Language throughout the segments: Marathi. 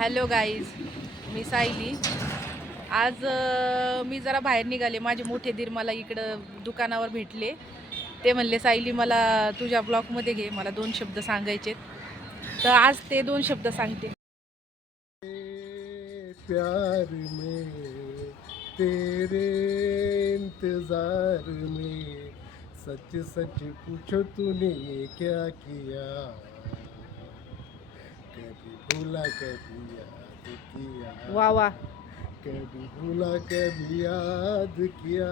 हॅलो गाईज, मी सायली. आज मी जरा बाहेर निघाले. माझे मोठे दीर मला इकडं दुकानावर भेटले. ते म्हणले सायली मला तुझ्या ब्लॉगमध्ये घे, मला 2 शब्द सांगायचे. तर आज ते 2 शब्द सांगते. प्यार में तेरे इंतजार में सच सच पूछो तूने ये क्या किया, कभी भूला कभी याद किया, वा वा. कभी भूला कभी याद किया,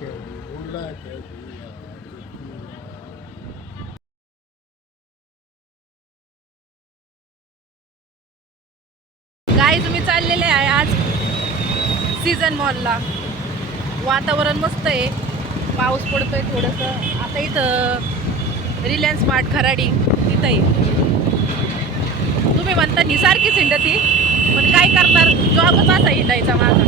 कभी भूला कभी याद किया. गाईज, मी चाललेले आहे आज सीझन मॉलला. वातावरण मस्त आहे, पाऊस पडतोय थोडंसं. आता इथं रिलायन्स स्मार्ट खराडी इथं आहे. तुम्ही म्हणता ही सारखीच हिंडती, पण काय करणार, जॉबच असा हिंडायचा माझा.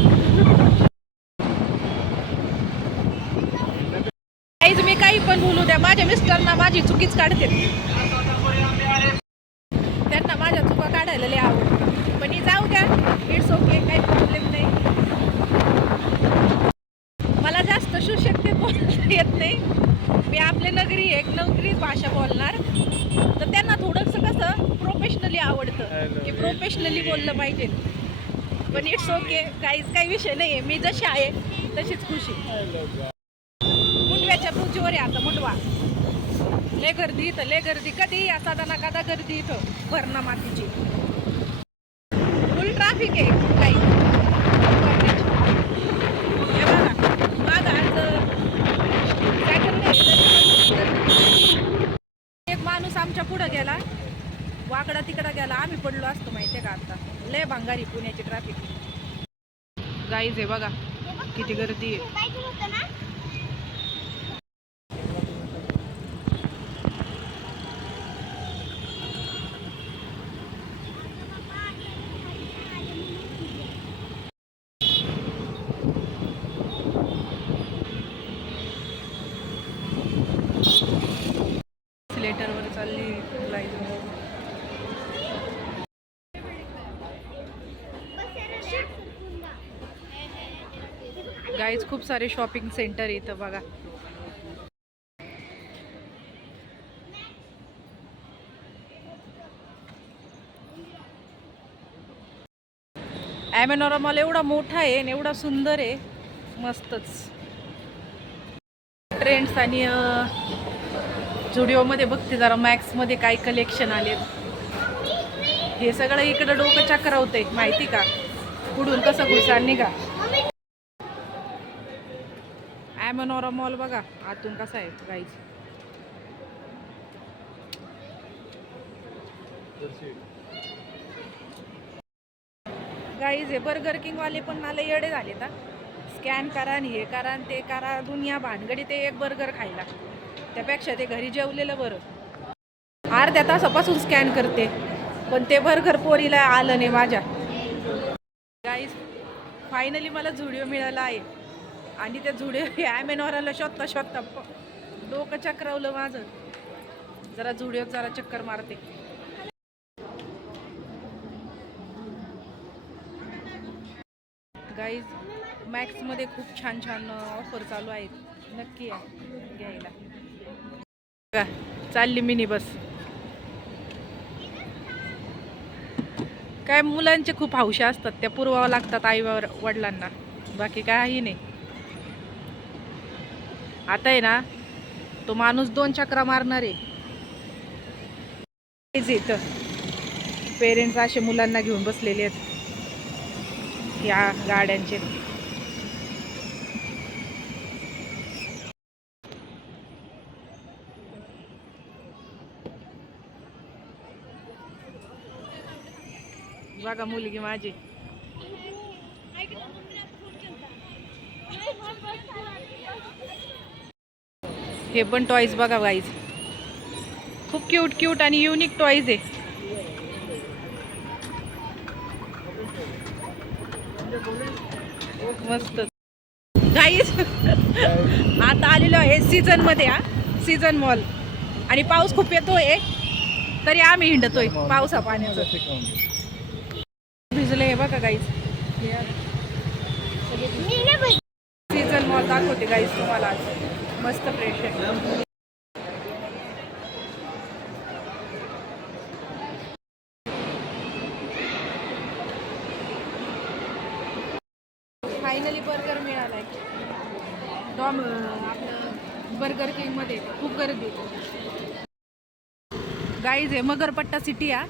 काहीच मी काही पण बोलू द्या, माझ्या मिस्टरना माझी चुकीच काढते. त्यांना माझ्या चुका काढायला लय आवडतं, पण ही जाऊ द्या, इट्स ओके, काही प्रॉब्लेम नाही. मला जास्त सुशिक्षित बोलता येत नाही. मी आपल्या नगरी एक नोकरी भाषा बोलणार, तर त्यांना थोडंसं कसं प्रोफेशनली आवडतं की प्रोफेशनली बोललं पाहिजे. पण इट्स ओके, काही विषय नाही आहे. मी जशी आहे तशीच खुशी. मुंडव्याच्या ब्रिजवर आहे आता मुंडवा. लय गर्दी इथं, लय गर्दी. कधी असा ना कदा गर्दी इथं भरणा मातीची. फुल ट्रॅफिक आहे काही. हे बघा, माझा आज एक माणूस आमच्या पुढं गेला, वाकडा तिकडा गेला, आम्ही पडलो असतो माहितीये का. आता लय भांगारी पुण्याची ट्रॅफिक. गाईज हे बघा किती गर्दी आहे. लेटरवर चालली गाईज. खूप सारे शॉपिंग सेंटर इथं बघा. ॲमेनॉरा मॉल एवढा मोठा आहे आणि एवढा सुंदर आहे, मस्तच. ट्रेंड्स आणि झुडिओमध्ये बघते जरा मॅक्समध्ये काय कलेक्शन आले. हे सगळं इकडं डोकं चक्रावतंय माहिती का, पुढून कसं घुसार निघा. ॲमेनॉरा मॉल बघा आतून कसा आहे गाईज. गाईज हे बर्गर किंगवाले पण मला येडे झाले तर. स्कॅन करा आणि हे करा आणि ते करा, दुनिया भानगडी. ते एक बर्गर खायला, त्यापेक्षा ते घरी जेवलेलं बरं. अर्ध्या तासापासून स्कॅन करते, पण ते बर्गर पोरीला आलं नाही माझ्या. गाईज फायनली मला झुडिओ मिळाला आहे, आणि त्या झुडिओ ॲमेनॉराला शोधता डोकं चक्रावलं माझं. जरा झुडिओत जरा चक्कर मारते. गाईज मॅक्समध्ये खूप छान छान ऑफर चालू आहेत, नक्की या घ्यायला. बघा चालली मिनी बस. काय मुलांचे खूप हौशी असतात, त्या पुरवावं लागतात आई वडिलांना, बाकी काही नाही. आता आहे ना तो माणूस 2 चक्रा मारणार आहे इथं. पेरेंट्स असे मुलांना घेऊन बसलेले आहेत या गाड्यांचे. बघा मुलगी माझी. हे पण टॉयज बघा गाईज, खूप क्यूट क्यूट आणि युनिक टॉयज आहे. मस्त गाईज. आता आलेलो आहे सीझन मध्ये, सीझन मॉल, आणि पाऊस खूप येतोय. तरी आम्ही हिंडतोय पावसा पाण्याचं. भिजले हे बघा गाईज. सीझन मॉल दाखवते गाईज तुम्हाला आज. मस्त फ्रेश आहे. फायनली बर्गर मिळालाय. आपलं बर्गर किंग मध्ये खूप गर्दी गाईज आहे. मगरपट्टा सिटी या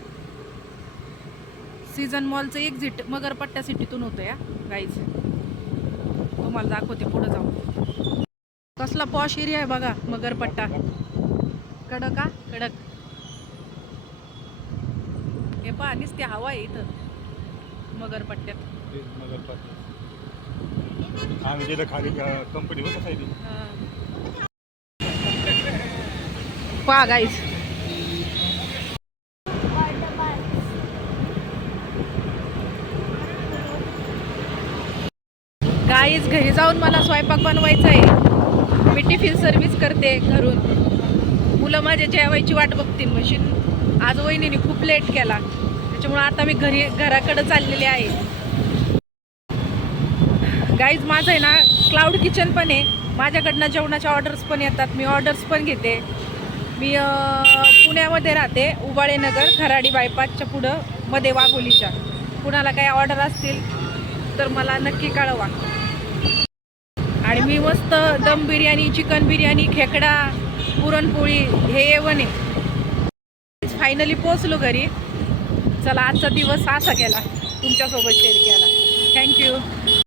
सीझन मॉलचं एक्झिट मगरपट्टा सिटीतून होतं या गाईज. तुम्हाला दाखवते पुढे जाऊन. कसला पॉश एरिया आहे बघा मगरपट्टा. कडक का कडक. हे पहा नुसती हवा आहे इथं मगरपट्ट्यात. आम्ही गेलं खाली कंपनी बघ कसा पहा गाईज. गाईज घरी जाऊन मला स्वयंपाक बनवायचा आहे. मी टिफिन सर्व्हिस करते घरून. मुलं माझ्या जेवायची वाट बघतील. मशीन आज वहिनीने खूप लेट केला त्याच्यामुळे आता मी घराकडे चाललेले आहे. गाईज माझं आहे ना क्लाउड किचन पण आहे. माझ्याकडनं जेवणाच्या ऑर्डर्स पण येतात. मी ऑर्डर्स पण घेते. मी पुण्यामध्ये राहते. उबाळे नगर खराडी बायपासच्या पुढं मध्ये वाघोलीच्या. कुणाला काही ऑर्डर असतील तर मला नक्की कळवा. आणि मी मस्त दम बिर्याणी चिकन बिर्याणी खेकडा पुरणपोळी हे येवण आहे. फायनली पोचलो घरी. चला आजचा दिवस असा गेला तुमच्यासोबत शेअर केला. थँक्यू.